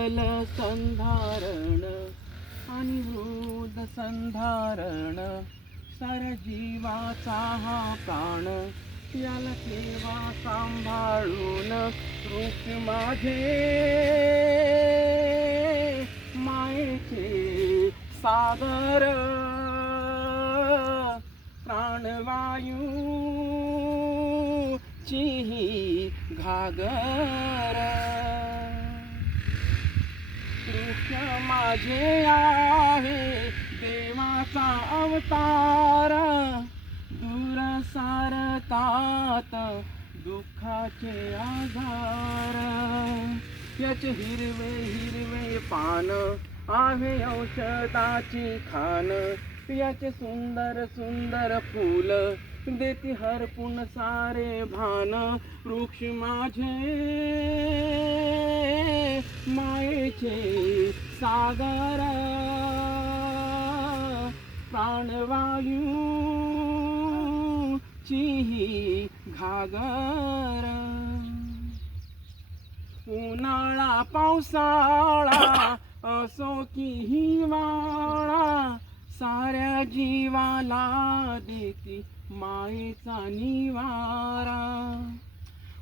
जल संधारण आणि हृद संधारण साऱ्या जीवाचा हा प्राण याला ठेवा सांभाळून रूप माझे. मायेचे सागर प्राणवायू चिही घागर. माझे आहे देवाचा अवतार. दूर सारतात दुःखाचे आधार. याचे हिरवे हिरवे पान आहे औषधाची खान. याचे सुंदर सुंदर फूल देती हरपून सारे भान. वृक्ष माझे मायेचे सागर प्राणवायू चिही घागर उन्हाळा पावसाळा असो की हिवाळा साऱ्या जीवाला देती मायेचा निवारा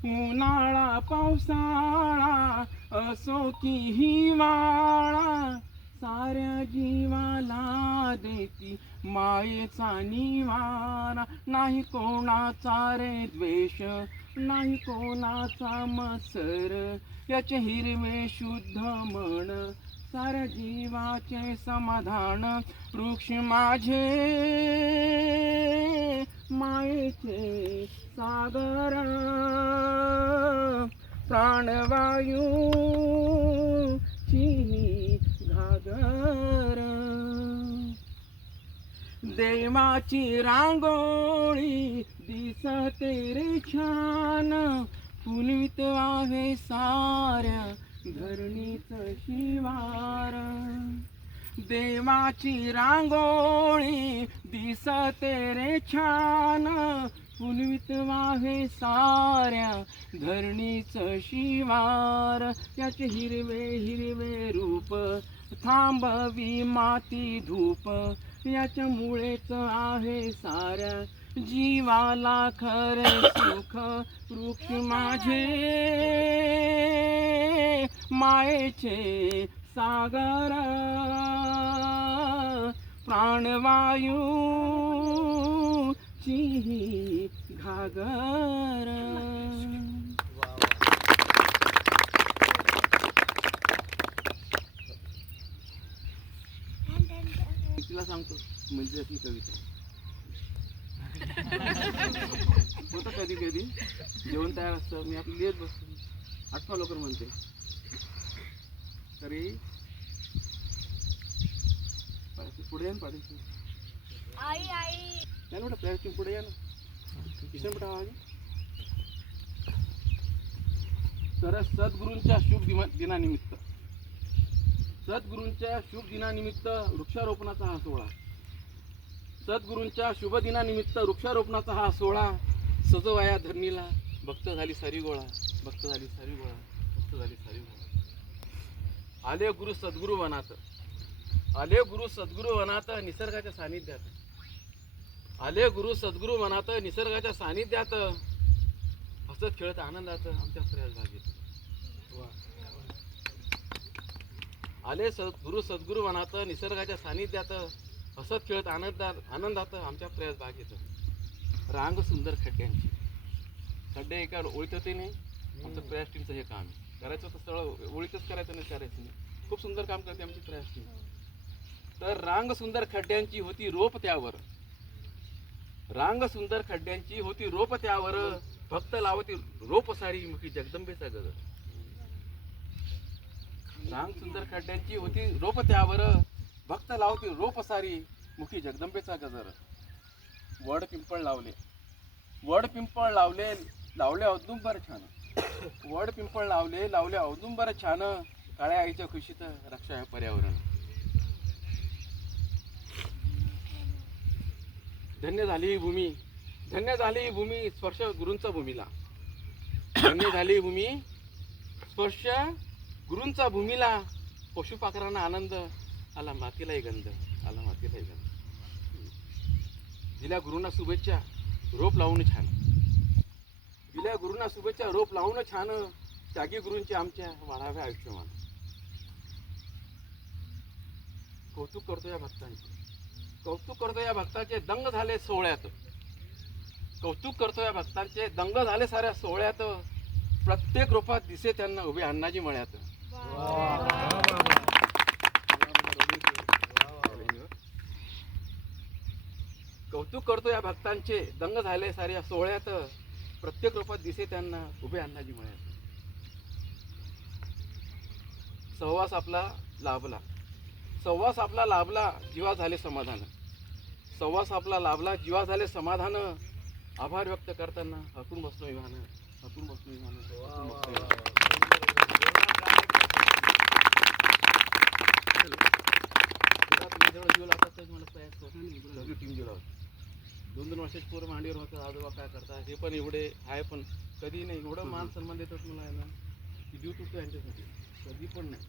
उन्हाळा पावसाळा असो की हिवाळा साऱ्या जीवाला देती मायेचा निवारा. नाही कोणाचा रे द्वेष नाही कोणाचा मसर. याचे हिरवे शुद्ध मन साऱ्या जीवाचे समाधान. वृक्ष माझे मायेचे सागर प्राणवायू चिनी घागर देवाची रांगोळी दिसते रे छान. फुलवित आहे साऱ्या धरणीच शिवार. देवाची रांगोळी दिसते तेरे छान पुनवित आहे साऱ्या धरणीच शिवार. याचे हिरवे हिरवे रूप थांबवी माती धूप. याच्यामुळेच आहे साऱ्या जीवाला खरे सुख. वृक्ष माझे मायेचे सागर. प्राणवायू चिही घागर. तिला सांगतो म्हणजे अशी कविता होतं कधी कधी जेवण तयार असतं मी आपली लिहित बसतो. आठवा लवकर म्हणते. तरी पुढे या ना पाठीची आई आई. या ना बेटा पायाची पुढे या ना. किशन बेटा आवाज. तर सद्गुरूंच्या शुभ दिनानिमित्त. सद्गुरूंच्या शुभ दिनानिमित्त वृक्षारोपणाचा हा सोहळा. सद्गुरूंच्या शुभ दिनानिमित्त वृक्षारोपणाचा हा सोहळा सजवाया धरणीला. भक्त झाली सारी गोळा भक्त झाली सारी गोळा भक्त झाली सारी गोळा. आले गुरु सद्गुरू वनात. आले गुरु सद्गुरू वनात निसर्गाच्या सानिध्यात. आले गुरु सद्गुरू वनात निसर्गाच्या सानिध्यात. हसत खेळत आनंदात आमच्या प्रयास भागीत वा. आले सद्गुरू सद्गुरू वनात निसर्गाच्या सानिध्यात. हसत खेळत आनंदात आनंदात आमच्या प्रयास भाग येतो रांग सुंदर खड्ड्यांची. खड्डे एका ओळीत होते नाही आमचं प्रयास टीमचं हे काम आहे. करायचं तर सरळ ओळीतच करायचं नाही करायचं नाही. खूप सुंदर काम करते आमची प्रयास टीम तर रांग सुंदर खड्ड्यांची होती रोप त्यावर. रांग सुंदर खड्ड्यांची होती रोप त्यावर. भक्त लावती रोप सारी मुखी जगदंबेचा गजर रांग सुंदर खड्ड्यांची होती रोप त्यावर. भक्त लावती रोप सारी मुखी जगदंबेचा गजर वड पिंपळ लावले. वड पिंपळ लावले लावले औदुंबर छान. वड पिंपळ लावले लावले औदुंबर छान. काळ्या आईच्या खुशीत रक्षा आहे पर्यावरण. धन्य झाली ही भूमी. धन्य झाली ही भूमी स्पर्श गुरूंचा भूमीला. धन्य झाली ही भूमी स्पर्श गुरूंचा भूमीला. पशुपाखरांना आनंद आला मातीलाही गंध आला मातीलाही गंध. दिल्या गुरुंना शुभेच्छा रोप लावून छान. दिल्या गुरूंना शुभेच्छा रोप लावून छान. त्यागी गुरूंचे आमच्या वाढाव्या आयुष्यमान. कौतुक करतो या भक्तांचे. कौतुक करतो या भक्ताचे दंग झाले सोहळ्यात. कौतुक करतो या भक्तांचे दंग झाले साऱ्या सोहळ्यात. प्रत्येक रूपात दिसे त्यांना उभे अण्णाजी मळ्यात. कौतुक करतो या भक्तांचे दंग झाले साऱ्या सोहळ्यात. प्रत्येक रूपात दिसे त्यांना उभे अण्णाजी मळ्यात. सहवास आपला लाभला. सहवास आपला लाभला जीवा झाले समाधान. सहवास आपला लाभला जीवा झाले समाधान. आभार व्यक्त करताना हसून बसलो विमान हसून बसलो विमान हसून बसलो टीम जीव दोन दोन वर्षाची पोरं मांडीवर होतं. आजोबा काय करतात? हे पण एवढे आहे पण कधी नाही. एवढं मान सन्मान देतात मला आहे ना की जीव तुटतो यांच्यासाठी. कधी पण नाही.